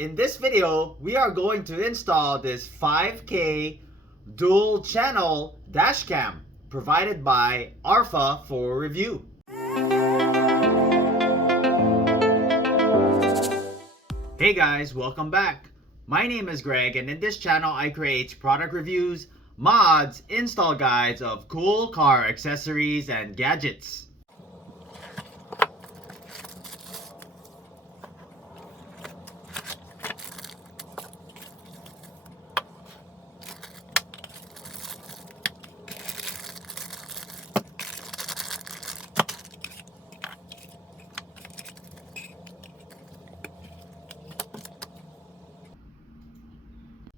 In this video, we are going to install this 5K dual channel dashcam provided by Arpha for review. Hey guys, welcome back. My name is Greg, and in this channel I create product reviews, mods, install guides of cool car accessories and gadgets.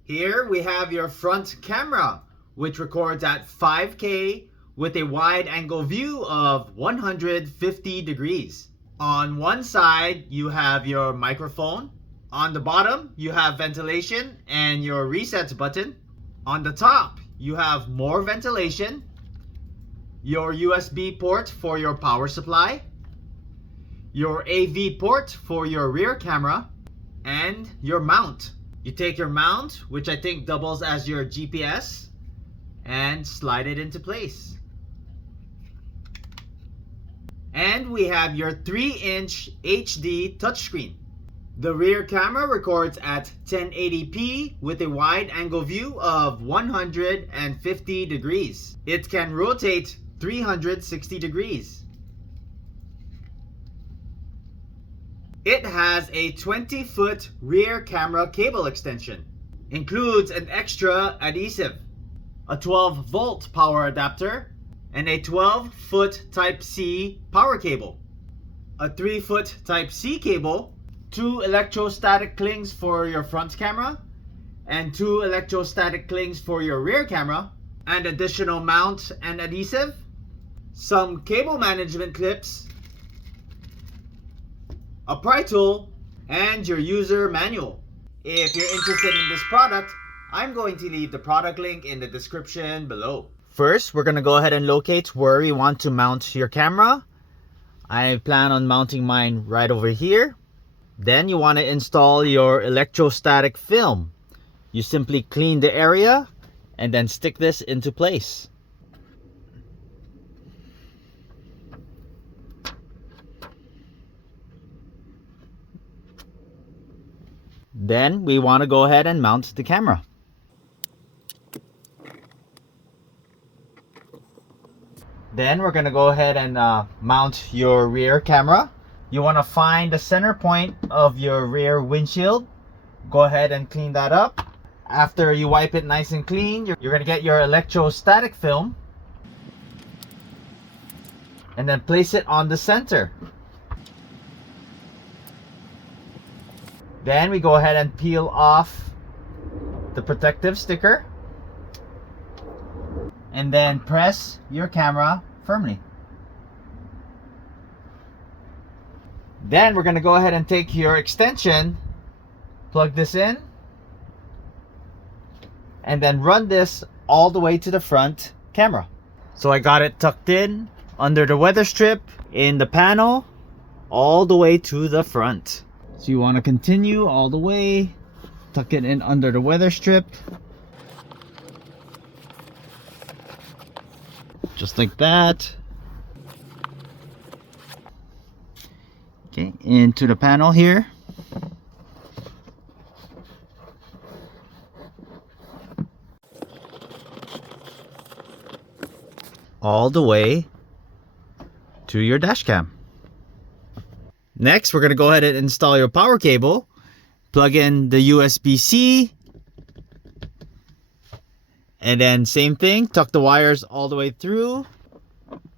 Here we have your front camera, which records at 5K with a wide angle view of 150 degrees. On one side, you have your microphone. On the bottom, you have ventilation and your reset button. On the top, you have more ventilation, your USB port for your power supply, your AV port for your rear camera, and your mount. You take your mount, which I think doubles as your GPS, and slide it into place. And we have your 3-inch HD touchscreen. The rear camera records at 1080p with a wide angle view of 150 degrees. It can rotate 360 degrees. It has a 20-foot rear camera cable extension. Includes an extra adhesive, a 12-volt power adapter, and a 12-foot Type-C power cable, a 3-foot Type-C cable, 2 electrostatic clings for your front camera, and 2 electrostatic clings for your rear camera, and additional mount and adhesive, some cable management clips, a pry tool, and your user manual. If you're interested in this product, I'm going to leave the product link in the description below. First, we're going to go ahead and locate where we want to mount your camera. I plan on mounting mine right over here. Then you want to install your electrostatic film. You simply clean the area and then stick this into place. Then we want to go ahead and mount the camera. Then we're going to go ahead and mount your rear camera. You want to find the center point of your rear windshield. Go ahead and clean that up. After you wipe it nice and clean, you're going to get your electrostatic film and then place it on the center. Then we go ahead and peel off the protective sticker and then press your camera firmly. Then we're going to go ahead and take your extension, plug this in, and then run this all the way to the front camera. So I got it tucked in under the weather strip in the panel all the way to the front. So you want to continue all the way, tuck it in under the weather strip, just like that. Okay, into the panel here. All the way to your dash cam. Next, we're going to go ahead and install your power cable. Plug in the USB-C. And then same thing, tuck the wires all the way through.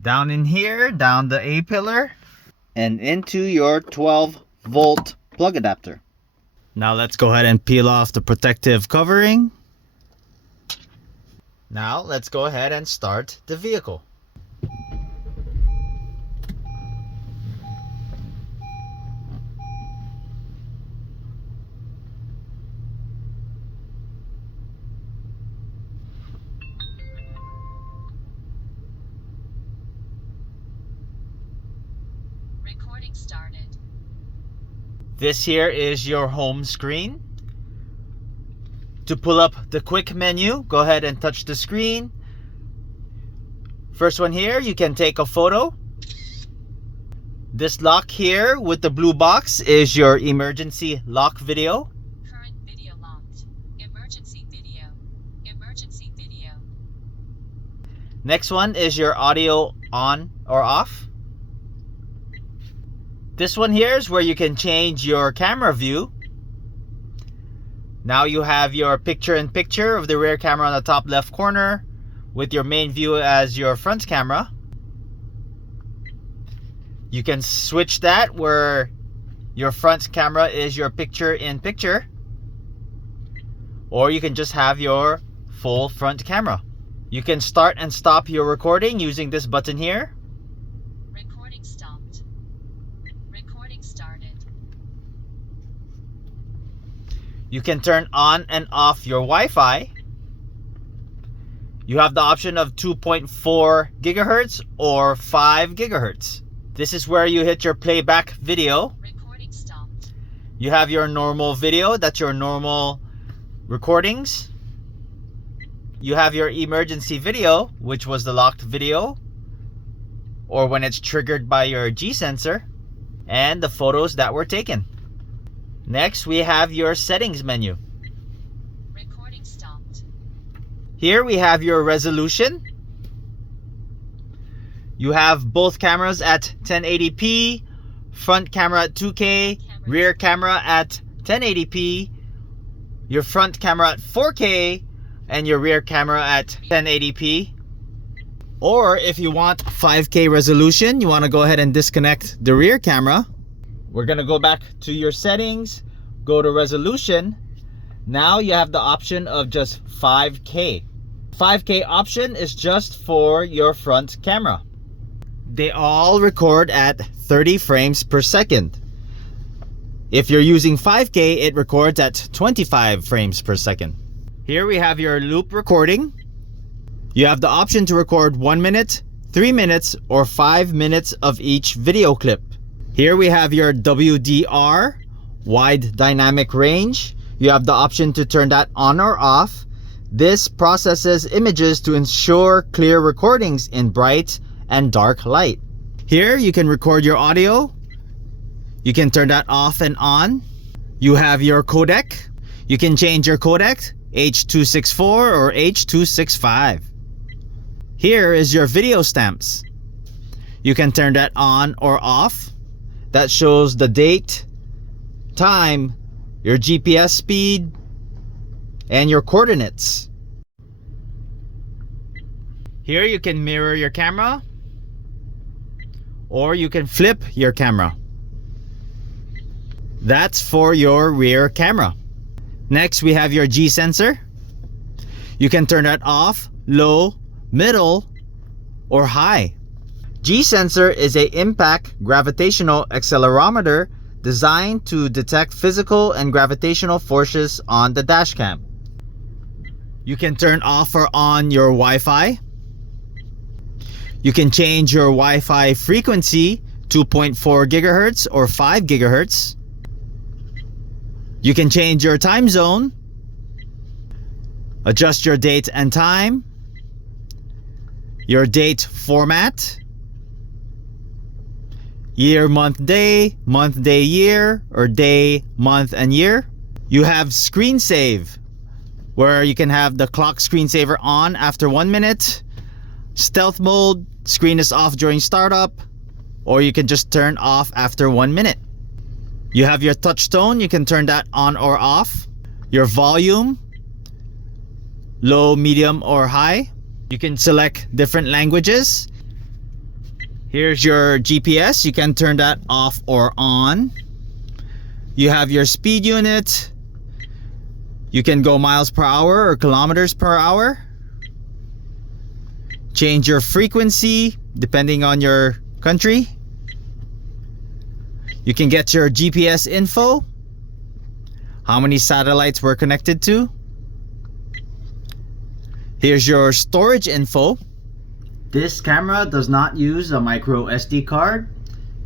Down in here, down the A-pillar. And into your 12-volt plug adapter. Now let's go ahead and peel off the protective covering. Now let's go ahead and start the vehicle. Recording started. This here is your home screen. To pull up the quick menu, go ahead and touch the screen. First one here, you can take a photo. This lock here with the blue box is your emergency lock video. Current video locked. Emergency video. Emergency video. Next one is your audio on or off. This one here is where you can change your camera view. Now you have your picture-in-picture of the rear camera on the top left corner with your main view as your front camera. You can switch that where your front camera is your picture-in-picture, or you can just have your full front camera. You can start and stop your recording using this button here. Recording stopped. Recording started. You can turn on and off your Wi-Fi. You have the option of 2.4 gigahertz or 5 gigahertz. This is where you hit your playback video. Recording stopped. You have your normal video, that's your normal recordings. You have your emergency video, which was the locked video, or when it's triggered by your G sensor, and the photos that were taken. Next, we have your settings menu. Recording stopped. Here we have your resolution. You have both cameras at 1080p, front camera at 2K, rear camera at 1080p, your front camera at 4K, and your rear camera at 1080p. Or if you want 5K resolution, you want to go ahead and disconnect the rear camera. We're going to go back to your settings, go to resolution. Now you have the option of just 5K. 5K option is just for your front camera. They all record at 30 frames per second. If you're using 5K, it records at 25 frames per second. Here we have your loop recording. You have the option to record 1 minute, 3 minutes, or 5 minutes of each video clip. Here we have your WDR, wide dynamic range. You have the option to turn that on or off. This processes images to ensure clear recordings in bright and dark light. Here you can record your audio. You can turn that off and on. You have your codec. You can change your codec, H.264 or H.265. Here is your video stamps. You can turn that on or off. That shows the date, time, your GPS speed, and your coordinates. Here you can mirror your camera, or you can flip your camera. That's for your rear camera. Next, we have your G sensor. You can turn that off, low, middle, or high. G sensor is an impact gravitational accelerometer designed to detect physical and gravitational forces on the dashcam. You can turn off or on your Wi-Fi. You can change your Wi-Fi frequency, 2.4 gigahertz or 5 gigahertz. You can change your time zone, adjust your date and time, your date format, year, month, day, year, or day, month, and year. You have screen save, where you can have the clock screensaver on after 1 minute, stealth mode, screen is off during startup, or you can just turn off after 1 minute. You have your touch tone, you can turn that on or off. Your volume, low, medium, or high. You can select different languages. Here's your GPS, you can turn that off or on. You have your speed unit. You can go miles per hour or kilometers per hour. Change your frequency depending on your country. You can get your GPS info, how many satellites we're connected to. Here's your storage info. This camera does not use a micro SD card.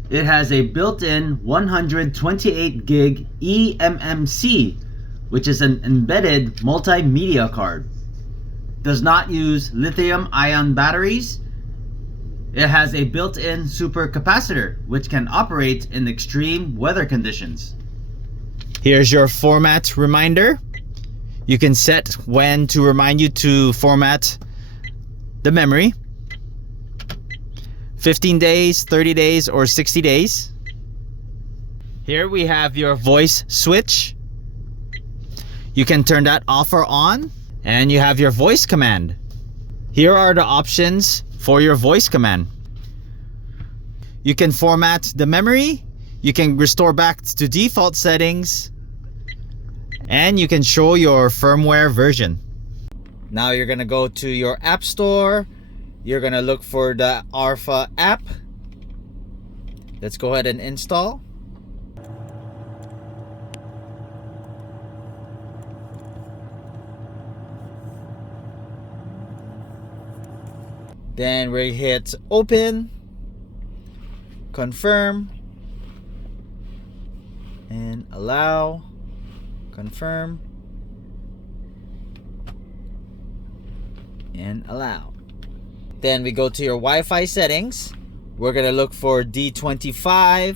It has a built-in 128 gig eMMC, which is an embedded multimedia card. Does not use lithium-ion batteries. It has a built-in supercapacitor, which can operate in extreme weather conditions. Here's your format reminder. You can set when to remind you to format the memory. 15 days, 30 days, or 60 days. Here we have your voice switch. You can turn that off or on, and you have your voice command. Here are the options for your voice command. You can format the memory, you can restore back to default settings, and you can show your firmware version. Now you're gonna go to your app store. You're gonna look for the Arpha app. Let's go ahead and install. Then we hit open, confirm, and allow, confirm, and allow. Then we go to your Wi-Fi settings. We're gonna look for D25.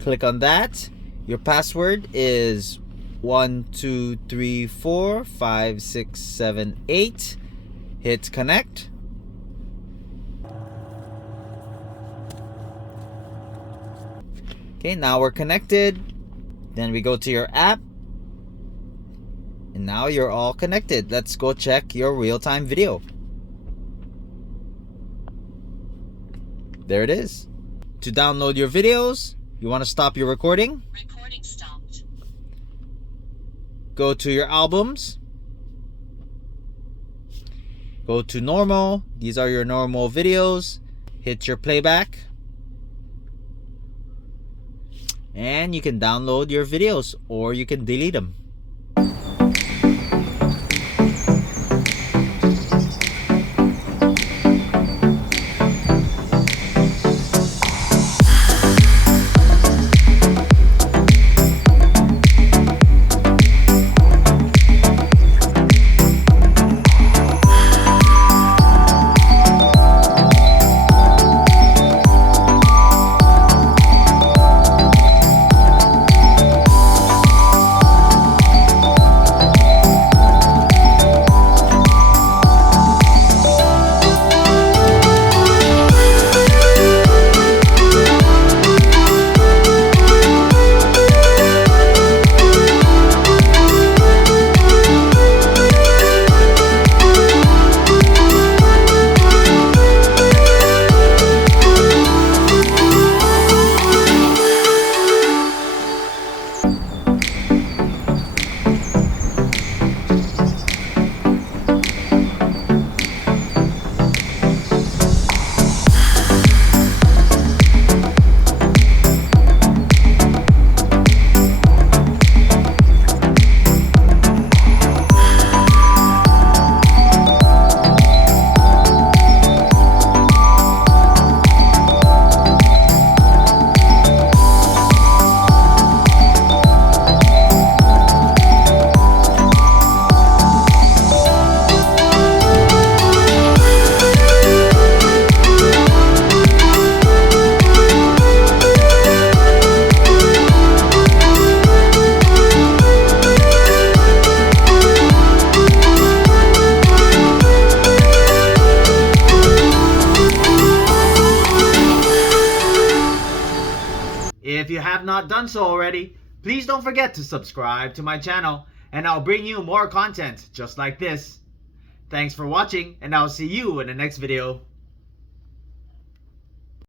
Click on that. Your password is 12345678. Hit connect. Okay, now we're connected. Then we go to your app. And now you're all connected. Let's go check your real-time video. There it is. To download your videos, you want to stop your recording. Recording stopped. Go to your albums. Go to normal. These are your normal videos. Hit your playback. And you can download your videos or you can delete them. If you have not done so already, please don't forget to subscribe to my channel and I'll bring you more content just like this. Thanks for watching and I'll see you in the next video.